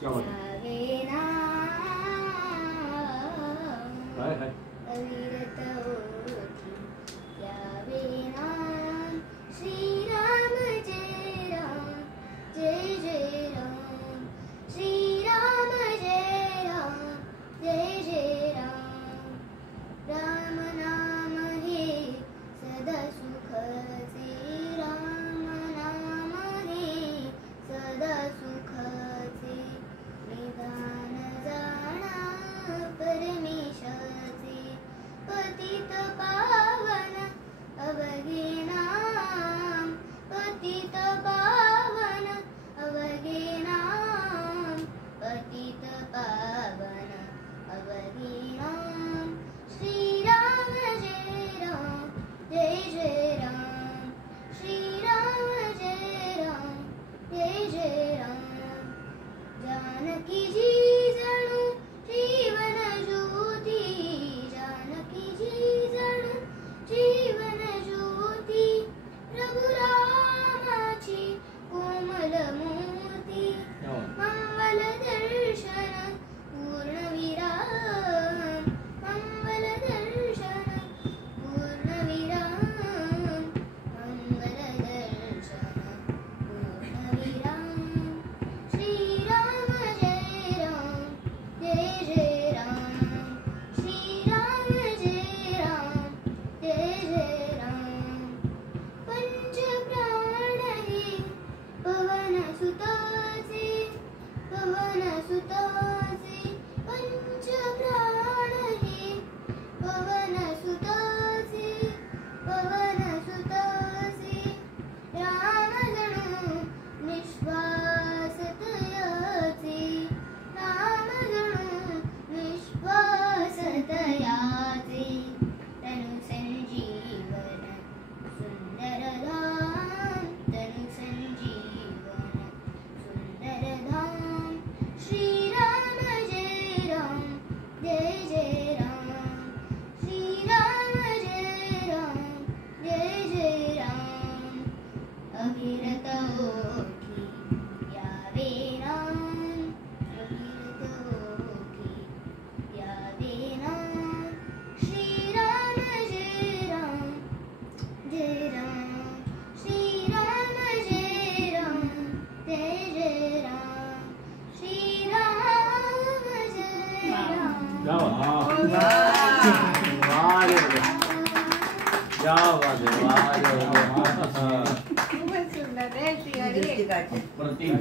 क्या बात है? अविरत ओठी यावेना श्री राम जय राम जय जय राम श्री राम जय राम जय जय राम राम नाम हे सदा सुखाचे राम नाम हे सदा सुखाचे निदान जाणा परमेशाचे पतित पावन अवघे नाम पतित पावन अवघे नाम पतित पावन अवघे नाम श्री राम जय राम जय जय राम श्री राम जय राम जय जय राम जानकी जी जणू जीवन ज्योती जानकी जी जणू जीवन ज्योती प्रभु रामाची कोमल मूर्ती मंगल दर्शन पूर्ण विराम मंगल दर्शन पूर्ण विराम मंगल दर्शन पूर्ण विराम श्री राम जय राम जय जय राम श्री राम जय राम जय जय राम पंच प्राण हे पवन सुताचे पंच प्राण हे पवन सुताचे राम जणू निश्वास तयाचे राम जणू निश्वास तयाचे तनु संजीवन सुंदर धाम तनु संजीवन सुंदर धाम श्री राम जय राम जय जय राम श्री राम जय राम जय जय राम अविरत ओठी यावे नाम अविरत ओठी यावे नाम श्री राम जय राम जय राम श्री राम जय राम जय जय राम श्री राम जय राम क्या बात है? वाह, खूपच सुंदर आहे श्री हरी. परत तीन.